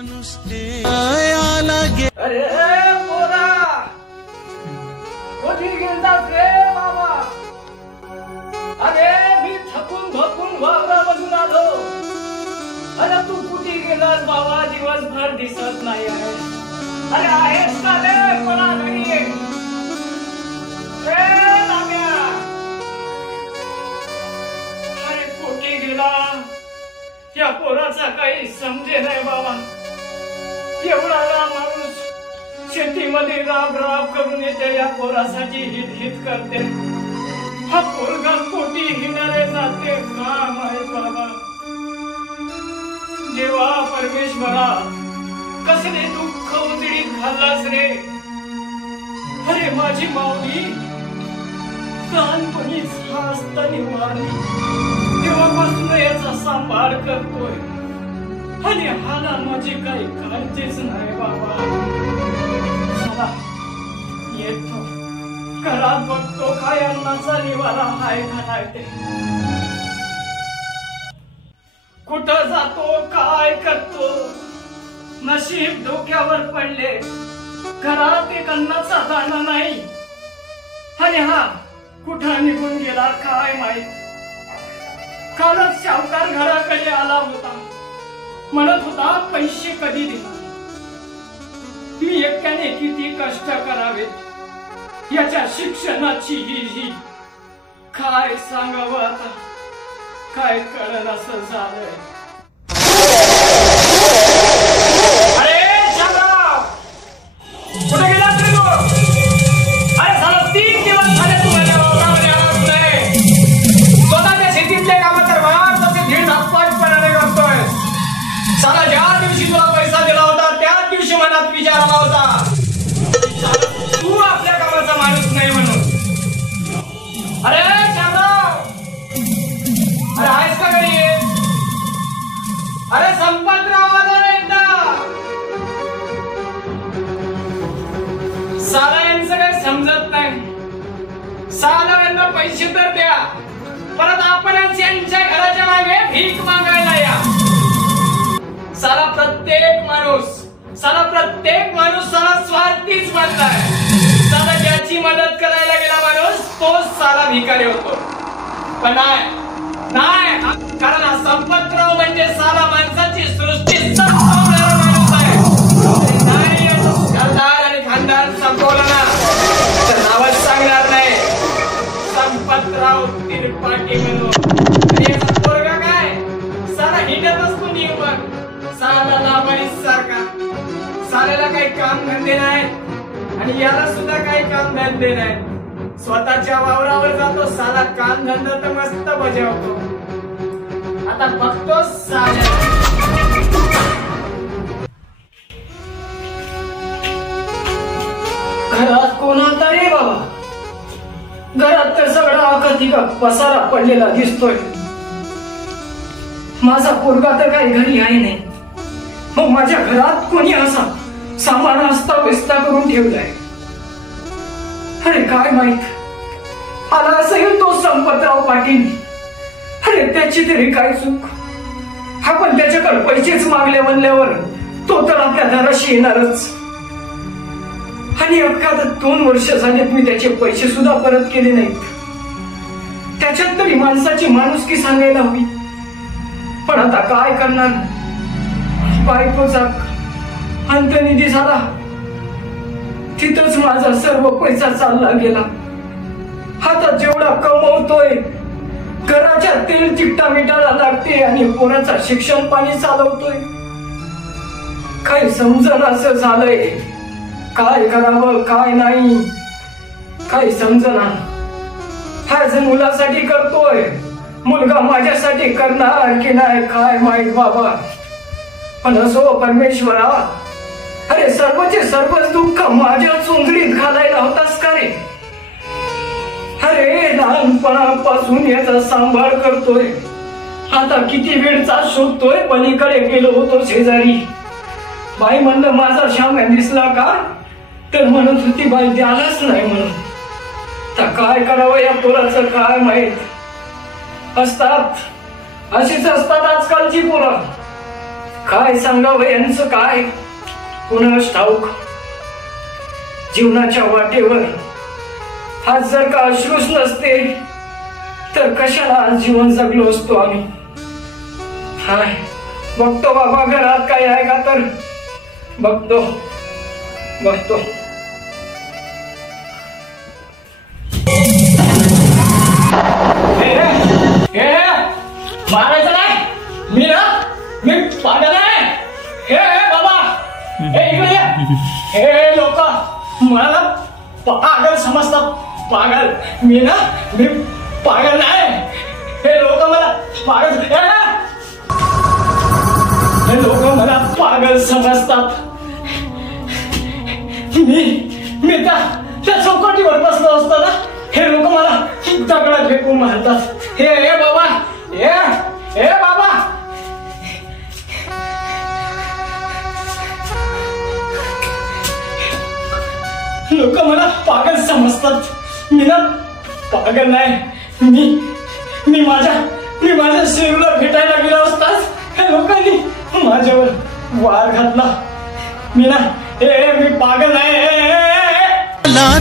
अरे पोरा कुठे गेलतास रे बाबा? अरे मी थकून भकून वावरामधून आलो. अरे तू कुठे गेलास बाबा? दिवसभर दिसत नाही आहे. अरे आहेस का रे? मला घरी ये. अरे कुठे गेला? या पोराचा काही समजे नाही बाबा. एवढा माणूस शेतीमध्ये राब राब करून येते, या पोरासाठी हित हित करते. हा पोरगा पोटी घेणारे जाते काम आहे बाबा. देवा परमेश्वरा, कसले दुःख उजळीत घाललास रे. अरे माझी माऊली लहानपणी हसताना वारली, तेव्हापासून याचा सांभाळ करतोय. आणि हाला माझी काही काळजीच नाही बाबा. चला येतो, घरात बघतो काय अन्नाचा निवारा हाय का नाही ते. कुठं जातो, काय करतो, नशीब डोक्यावर पडले. घरात एक अन्नाचा दाणा नाही. आणि हा कुठं निघून गेला काय माहित. कालच सावकार घराकडे आला होता, म्हणत होता पैसे कधी देणार. मी एकट्याने किती कष्ट करावेत याच्या शिक्षणाची ही काय सांगावं आता. काय कळलं असं झालंय. अरे शामराव, कुठे गेला तरी तू? अरे साला 3 दिवस झाले तू माझ्या वावरामध्ये आलाच नाही. स्वतःच्या शेतीतले कामं तर वाटचे धीड धापटपणाने करतोय. साला ज्या दिवशी तुला पैसा दिला होता त्याच दिवशी मनात विचार आला होता तू आपल्या कामाचा माणूस नाही म्हणून. अरे शामराव, अरे आहेस का घरी? अरे संपतराव आला एकदा. साला यांचं काही समजत नाही. साला यांना पैसे तर द्या, परत आपणच यांच्या घराच्या मागे भीक मागायला या. साला प्रत्येक माणूस साला स्वार्थीच बनलाय. साला ज्याची मदत करायला गेला माणूस तोच साला भिकारी होतो. पण नाही, कारण हा संपतराव म्हणजे साला माणसाची सृष्टी संपवणारा माणूस आहे. नाही घरदार आणि खानदार संपवलं ना तर नावच सांगणार नाही. संपतराव तिरपाटी म्हणून. आणि याचा पोरगा काय साला हिंडत असतो नियमन. साला लाभारीच सारखा. साल्याला काही काम धंदे नाही आणि याला सुद्धा काही काम धंदे नाही. स्वतःच्या वावरावर जातो साला, काम धंदा तर मस्त बजावतो. आता बघतो साल्या. घरात कोण आता रे बाबा? घरात तर सगळा अकतिका पसारा पडलेला दिसतोय. माझा पोरगा तर काही घरी आहे नाही. मग माझ्या घरात कोणी असा सामान अस्ताव्यस्त करून ठेवलाय. अरे काय माहित आला असेल तो संपतराव पाटील. अरे त्याची तरी काय चूक. आपण त्याच्याकडे पैसेच मागले म्हणल्यावर तो तर आपल्या दाराशी येणारच. आणि एखाद 2 वर्ष झालेत मी त्याचे पैसे सुद्धा परत केले नाहीत. त्याच्यात तरी माणसाची माणुसकी सांगायला हवी. पण आता काय करणार. बायकोचा अंतनिधी झाला, तिथंच माझा सर्व पैसा चालला गेला. आता जेवढा कमवतोय घराच्या तेल चिकटा मिठाला लागते आणि पोराचा शिक्षण पाणी चालवतोय. काही समजणं असं झालंय. काय करावं काय नाही काही समजना. हाच मुलासाठी करतोय, मुलगा माझ्यासाठी करणार की नाही काय माहित बाबा. पण असो परमेश्वरा, अरे सर्वचे सर्वच दुःख माझ्या चोंदडीत घालायला होतास का रे? अरे लहानपणापासून याचा सांभाळ करतोय. आता किती वेळचा शोधतोय. पलीकडे गेलो होतो शेजारी. बाई म्हणलं माझा श्याम्या दिसला का? तर म्हणत होती बाई द्यालाच नाही म्हणून. तर काय करावं या पोराचं काय माहित. असतात अशीच असतात आजकालची पोरं. काय सांगावं यांचं काय कुणास ठाऊक. जीवनाच्या वाटेवर आज जर का अश्रूच नसते तर कशाला आज जीवन जगलो असतो आम्ही. हाय बघतो बाबा घरात काय आहे का तर बघतो. मारायचं नाही मी पागल आहे. हे बाबा हे इकडे हे लोक मला पागल समजतात. पागल मी पागल नाही. हे लोक मला पागल समजतात. मी त्या चौकटीवर बसलो असताना हे लोक मला दगडात फेकून मारतात. हे बाबा हे बाबा लोक मला पागल समजतात. मी पागल नाही. मी माझ्या शेरूला भेटायला गेलो असताच ह्या लोकांनी माझ्यावर वार घातला. मी पागल नाही.